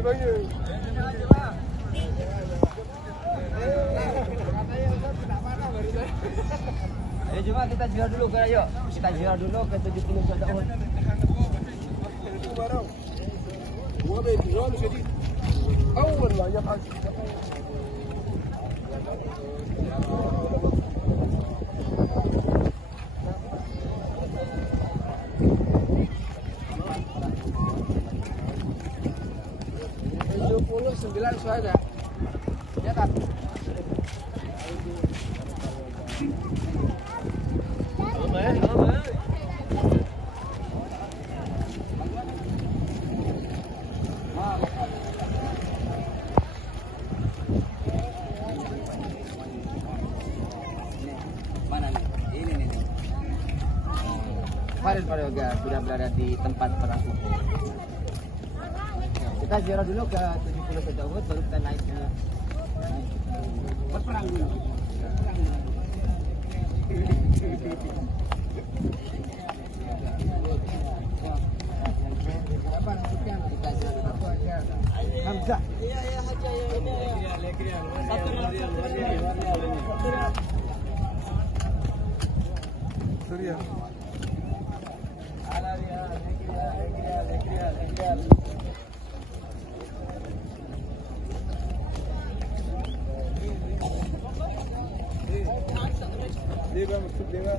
Ayo cuma kita jual dulu ke ayo. Kita jual dulu ke 70 juta Uhud. وهذا انتظام شديد اول ما يقع Sembilan suara, ya kan? Mana nih? Ini nih. Kemarin Prayoga sudah berada di tempat perang Uhud. Kita ziarah dulu ke 70 juta Uhud, baru kita naik ke berperang dulu. Hamzah. Iya Haji ini. Surya. देगा मुझको देगा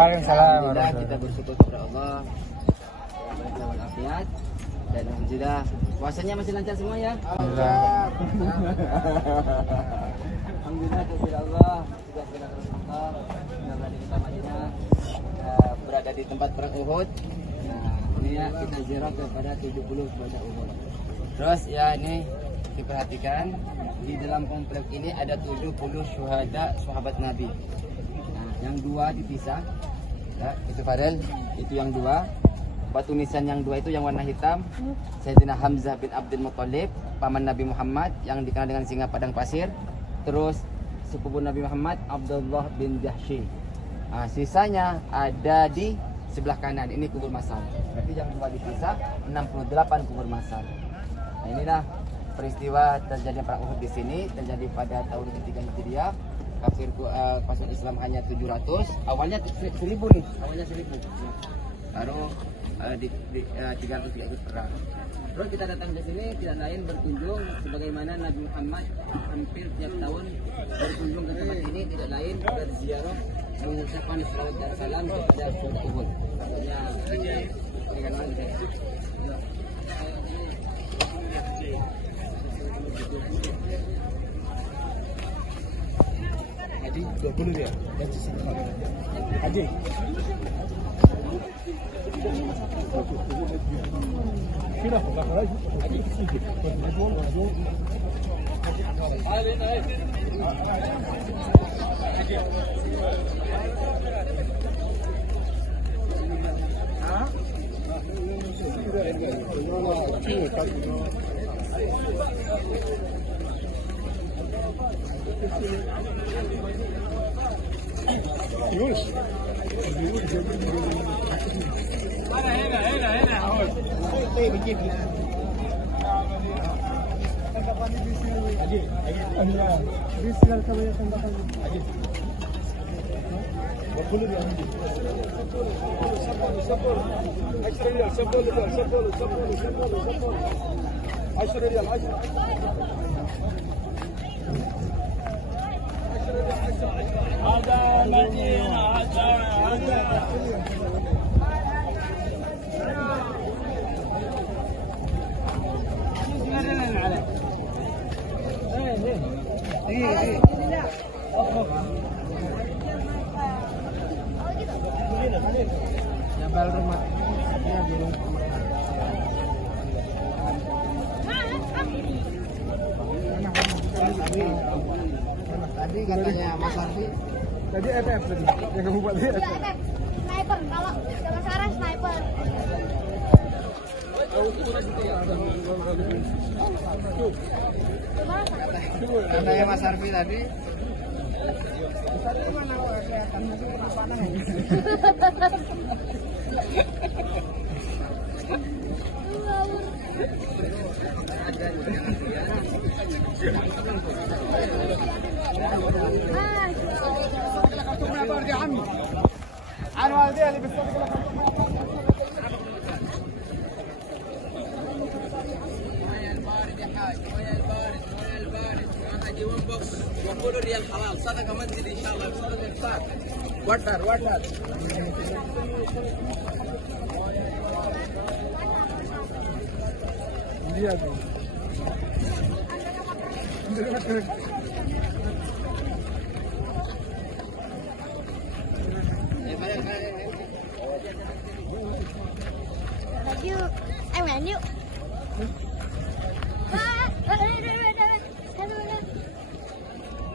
Alhamdulillah kita bersyukur kepada Allah walafiat dan alhamdulillah puasanya masih lancar semua ya. Alhamdulillah. Alhamdulillah kepada Allah sudah berada di kota Madinah, berada di tempat perang Uhud. Nah, ini ya kita ziarah kepada 70 juta Uhud. Terus ya ini diperhatikan di dalam komplek ini ada 70 syuhada sahabat Nabi. Yang dua dipisah, ya, itu Fadel, itu yang dua. Batu nisan yang dua itu yang warna hitam, Sayyidina Hamzah bin Abdul Muthalib, paman Nabi Muhammad yang dikenal dengan singa padang pasir. Terus sepupu Nabi Muhammad Abdullah bin Jahsy. Nah, sisanya ada di sebelah kanan, ini kubur masal. Berarti yang dua dipisah, 68 kubur masal. Nah, inilah peristiwa terjadi perang Uhud di sini, terjadi pada tahun ketiga Hijriah. Kafir pasukan Islam hanya 700, awalnya 1000 nih, awalnya 1000. Baru 300 ikut perang. Terus kita datang ke sini tidak lain berkunjung sebagaimana Nabi Muhammad hampir tiap tahun berkunjung ke tempat ini, tidak lain berziarah mengucapkan salawat dan salam kepada saudara Uhud. Makanya berikan Haji 20 dia. Haji. Sudah, Haji. يونس هنا اهو طيب يجيب لي عجيب بسم الله عجيب وكل اللي عندي 10 ريال 10 ريال هذا مدينة هذا Jabal Rumah. katanya Mas Arfi. Tadi FF tadi. Yang kamu buat Iya, FF. FF. Sniper. Kalau zaman sekarang sniper. Gimana? Katanya Mas Arfi tadi. يا عمي عن والديه اللي بيصطادوا وكل ريال حلال صدقه منزل ان شاء الله بصدقه الافطار وردر وردر dia tu. Lagi yuk. Main yuk.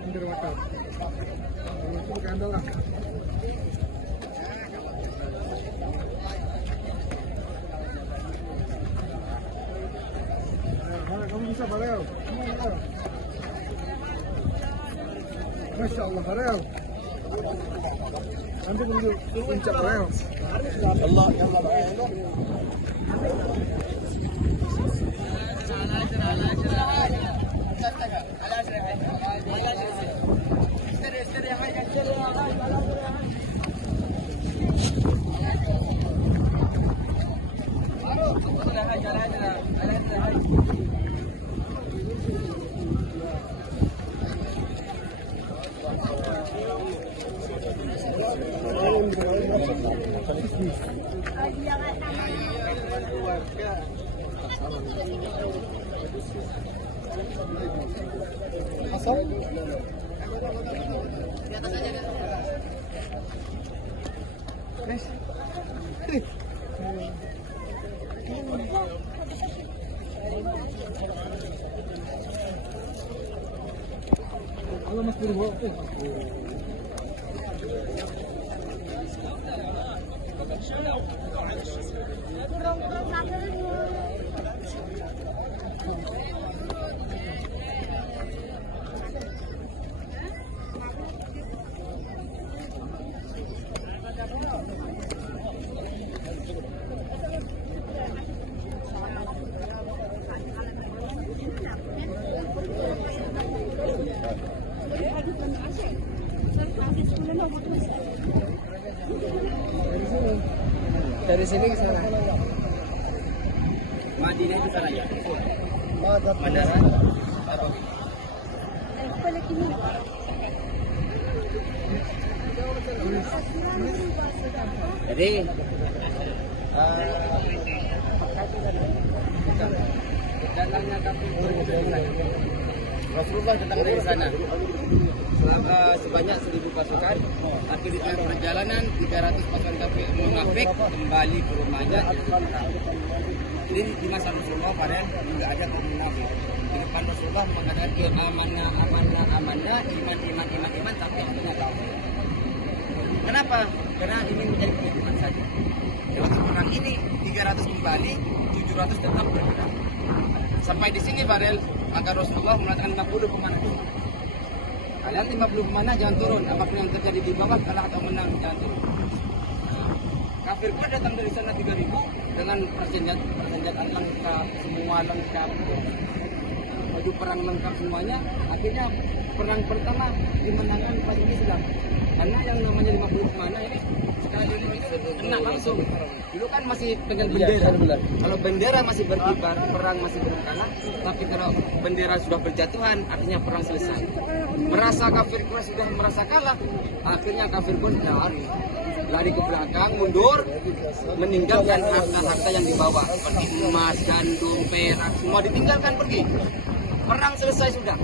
Ini mata. Itu kandang lah. Kamu bisa Farel. Masya Allah Farel. Nanti menunjuk puncak Farel. Allah ya Allah. Allah mas berbuat. Dari sini ke sana. Madinah itu sana ya. Bandara apa? Jadi datangnya kafir Rasulullah datang dari sana. Sebanyak 1000 pasukan, tapi di tengah perjalanan 300 pasukan kafir munafik kembali ke rumahnya. Jadi di masa Rasulullah pada juga ada kaum munafik. Di depan Rasulullah mengatakan amanah, amanah, amanah, iman, iman, iman, iman, tapi akhirnya kafir. Kenapa? Karena ingin menjadi komitmen saja. Waktu perang ini 300 kembali, 700 tetap bergerak. Sampai di sini Farel, maka Rasulullah mengatakan 50 pemanah. Kalian 50 pemanah jangan turun. Apapun yang terjadi di bawah kalah atau menang jangan turun. Kafir pun datang dari sana 3000 dengan persenjataan lengkap, semua lengkap, baju perang lengkap semuanya. Akhirnya perang pertama dimenangkan pasukan Islam. Karena yang namanya 50 pemanah ini sekali ini kena langsung. Dulu kan masih pegang bendera. Kalau bendera masih berkibar, perang masih berkalah. Tapi kalau bendera sudah berjatuhan, artinya perang selesai. Merasa kafir keras sudah merasa kalah, akhirnya kafir pun lari ke belakang, mundur, meninggalkan harta-harta yang dibawa, seperti emas, gandum, perak, semua ditinggalkan pergi. Perang selesai sudah.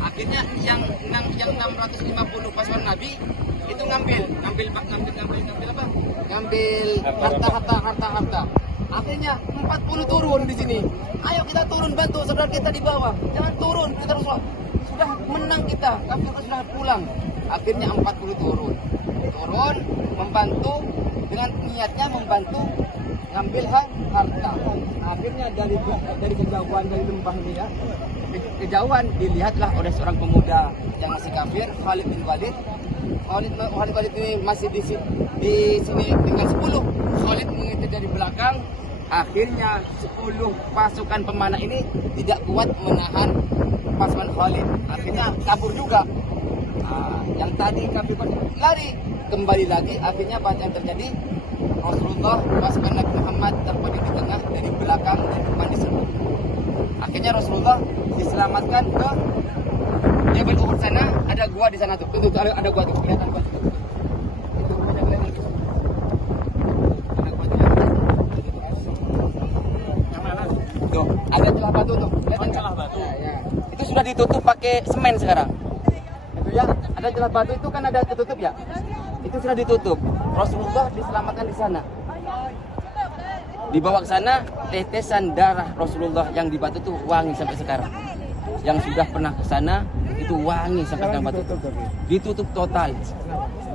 Akhirnya yang 650 pasukan Nabi itu ngambil apa? Ngambil harta. Akhirnya 40 turun di sini. Ayo kita turun bantu saudara kita di bawah. Jangan turun, kita harus sudah menang kita, kafir sudah pulang. Akhirnya 40 turun membantu dengan niatnya membantu ngambil harta. Akhirnya dari kejauhan dari lembah ini ya, kejauhan dilihatlah oleh seorang pemuda yang masih kafir, Khalid bin Walid. Khalid ini masih di sini dengan 10. Khalid mengikuti dari belakang. Akhirnya 10 pasukan pemanah ini tidak kuat menahan pasukan Khalid. Akhirnya kabur juga. Yang tadi kafir lari kembali lagi. Akhirnya apa yang terjadi? Rasulullah pasukan Nabi Muhammad terpedi di tengah dari belakang dan depan diserbu. Akhirnya Rasulullah diselamatkan ke Jabal Uhud sana. Ada gua di sana tuh. Tuh ada gua tuh. Kelihatan gua tuh. Tuh, ada celah batu tuh. Kelihatan celah batu. Ya. Itu sudah ditutup pakai semen sekarang. Itu ya, ada celah batu itu kan ada ketutup ya. Itu sudah ditutup. Rasulullah diselamatkan di sana. Dibawa ke sana, tetesan darah Rasulullah yang di batu itu wangi sampai sekarang. Yang sudah pernah ke sana itu wangi sampai sekarang batu itu. Ditutup total.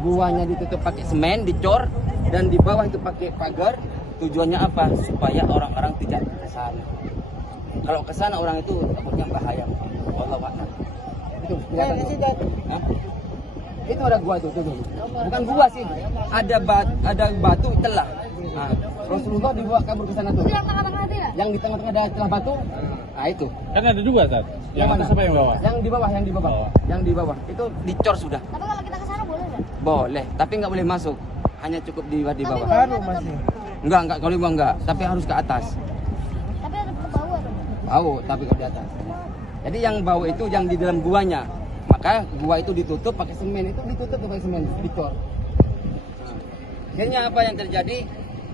Guanya ditutup pakai semen, dicor, dan di bawah itu pakai pagar. Tujuannya apa? Supaya orang-orang tidak ke sana. Kalau ke sana orang itu takutnya bahaya. Wallahu a'lam. Itu kelihatan. Itu ada gua tuh. Bukan gua sih. Ada batu telah. Nah, Rasulullah dibawa kabur ke sana tuh. Yang tengah-tengah itu ya? Yang di tengah-tengah ada celah batu. Nah, itu. Kan ada dua, Tat. Yang mana? atas apa yang bawah? Yang di bawah. Oh. Yang di bawah. Itu dicor sudah. Tapi kalau kita ke sana boleh nggak? Boleh, tapi nggak boleh masuk. Hanya cukup di bawah. Baru masih. Enggak, kalau bawah enggak. Tapi harus ke atas. Tapi ada ke bawah tuh. Bau, tapi kalau di atas. Jadi yang bau itu yang di dalam guanya. Maka gua itu ditutup pakai semen, itu ditutup pakai semen, dicor. Akhirnya apa yang terjadi?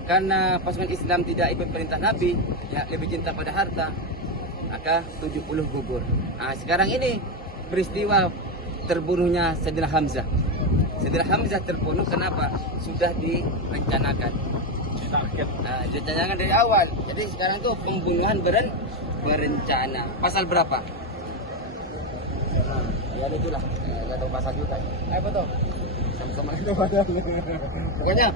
Karena pasukan Islam tidak ikut perintah Nabi, ya lebih cinta pada harta, maka 70 gugur. Nah, sekarang ini peristiwa terbunuhnya Sayyidina Hamzah. Sayyidina Hamzah terbunuh kenapa? Sudah direncanakan. Nah, direncanakan dari awal. Jadi sekarang itu pembunuhan berencana. Pasal berapa? Ya itulah. Enggak tahu pasal juga. Ayo betul. Sama-sama itu pokoknya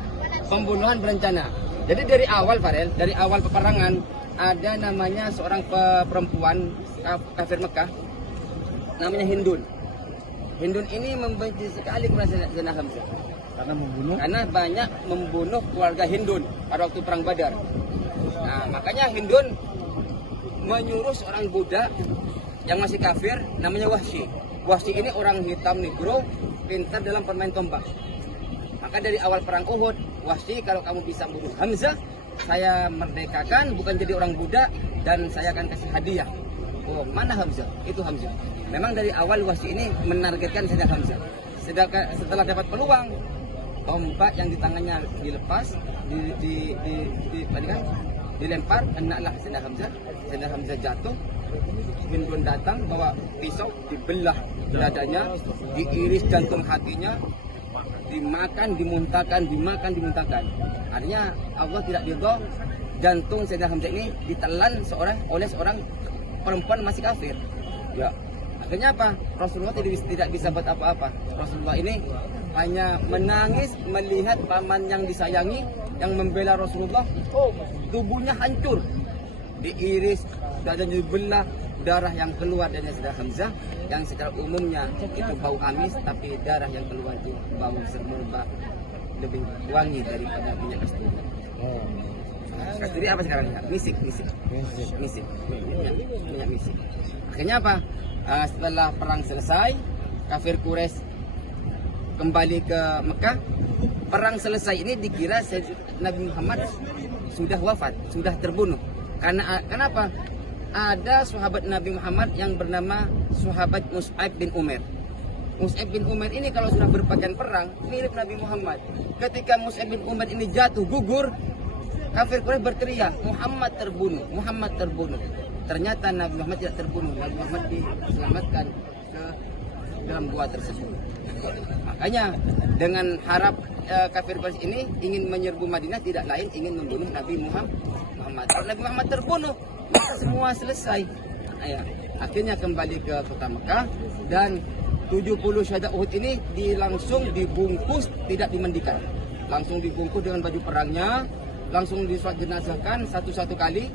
pembunuhan berencana. Jadi dari awal Farel, dari awal peperangan ada namanya seorang perempuan kafir Mekah namanya Hindun. Hindun ini membenci sekali kepada Sayyidina Hamzah. Karena banyak membunuh keluarga Hindun pada waktu perang Badar. Nah, makanya Hindun menyuruh seorang budak yang masih kafir namanya Wahsy. Wahsy ini orang hitam negro, pintar dalam permain tombak. Maka dari awal perang Uhud, Wahsy, kalau kamu bisa bunuh Hamzah, saya merdekakan, bukan jadi orang budak, dan saya akan kasih hadiah. Oh, mana Hamzah? Itu Hamzah. Memang dari awal Wahsy ini menargetkan Sayyidina Hamzah. Setelah dapat peluang, tombak yang di tangannya dilepas, dilempar, enaklah Sayyidina Hamzah. Sayyidina Hamzah jatuh. Hindun datang bawa pisau, dibelah dadanya, diiris jantung hatinya, dimakan, dimuntahkan. Artinya Allah tidak ridho jantung Sayyidina Hamzah ini ditelan oleh seorang perempuan masih kafir. Ya, akhirnya apa? Rasulullah tidak bisa buat apa-apa. Rasulullah ini hanya menangis melihat paman yang disayangi, yang membela Rasulullah, tubuhnya hancur, diiris, dadanya dibelah, darah yang keluar dari Sayyidina Hamzah yang secara umumnya itu bau amis, tapi darah yang keluar itu bau semerbak, lebih wangi daripada minyak kasturi. Kasturi apa sekarang ya? Misik. Minyak misik. Akhirnya apa? Setelah perang selesai, kafir Quraisy kembali ke Mekah. Perang selesai ini dikira Nabi Muhammad sudah wafat, sudah terbunuh. Kenapa? Ada sahabat Nabi Muhammad yang bernama sahabat Mus'ab bin Umair. Mus'ab bin Umair ini kalau sudah berpakaian perang mirip Nabi Muhammad. Ketika Mus'ab bin Umair ini jatuh gugur, kafir Quraisy berteriak, Muhammad terbunuh. Ternyata Nabi Muhammad tidak terbunuh. Nabi Muhammad diselamatkan ke dalam gua tersebut. Makanya dengan harap kafir Quraisy ini ingin menyerbu Madinah, tidak lain ingin membunuh Nabi Muhammad. Kalau Nabi Muhammad terbunuh, maka semua selesai. akhirnya kembali ke kota Mekah, dan 70 syuhada Uhud ini langsung dibungkus, tidak dimandikan. Langsung dibungkus dengan baju perangnya, langsung disolat jenazahkan satu kali,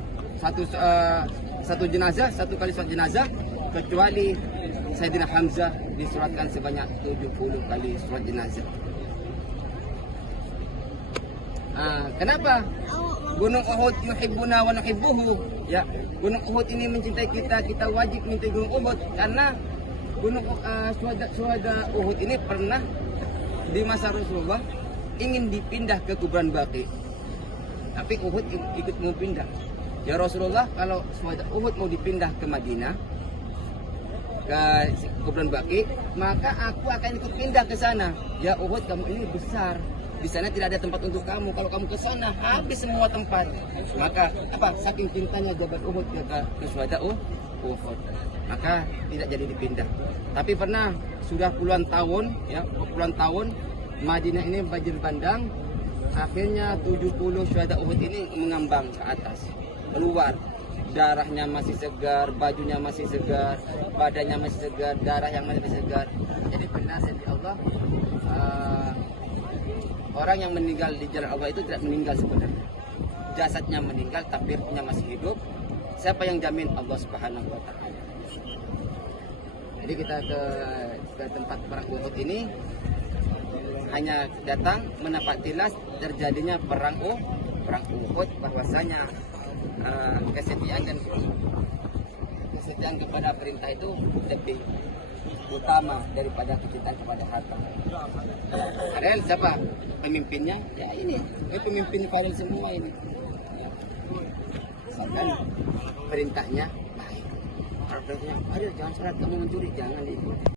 satu jenazah, satu kali solat jenazah, kecuali Sayyidina Hamzah disolatkan sebanyak 70 kali solat jenazah. Kenapa? Gunung Uhud yuhibbuna wa nuhibbuhu. Ya, Gunung Uhud ini mencintai kita, kita wajib mencintai Gunung Uhud karena Gunung syuhada Uhud ini pernah di masa Rasulullah ingin dipindah ke kuburan Baqi. Tapi Uhud ikut mau pindah. Ya Rasulullah, kalau syuhada Uhud mau dipindah ke Madinah, ke kuburan Baqi, maka aku akan ikut pindah ke sana. Ya Uhud, kamu ini besar. Di sana tidak ada tempat untuk kamu. Kalau kamu ke sana habis semua tempat. Maka saking cintanya Jabal Uhud ke syuhada Uhud. Maka tidak jadi dipindah. Tapi pernah sudah puluhan tahun Madinah ini banjir bandang. Akhirnya 70 syuhada Uhud ini mengambang ke atas, keluar. Darahnya masih segar, bajunya masih segar, badannya masih segar, darah yang masih segar. Jadi benar di Allah, orang yang meninggal di jalan Allah itu tidak meninggal sebenarnya. Jasadnya meninggal tapi ruhnya masih hidup. Siapa yang jamin? Allah Subhanahu wa taala. Jadi kita ke tempat perang Uhud ini hanya datang menapaktilas terjadinya perang Uhud, bahwasanya kesetiaan kepada perintah itu lebih utama daripada kecintaan kepada harta. Padahal siapa pemimpinnya? Ya ini pemimpin Farel semua ini. Misalkan perintahnya baik. Perintahnya, jangan sholat, kamu mencuri, jangan.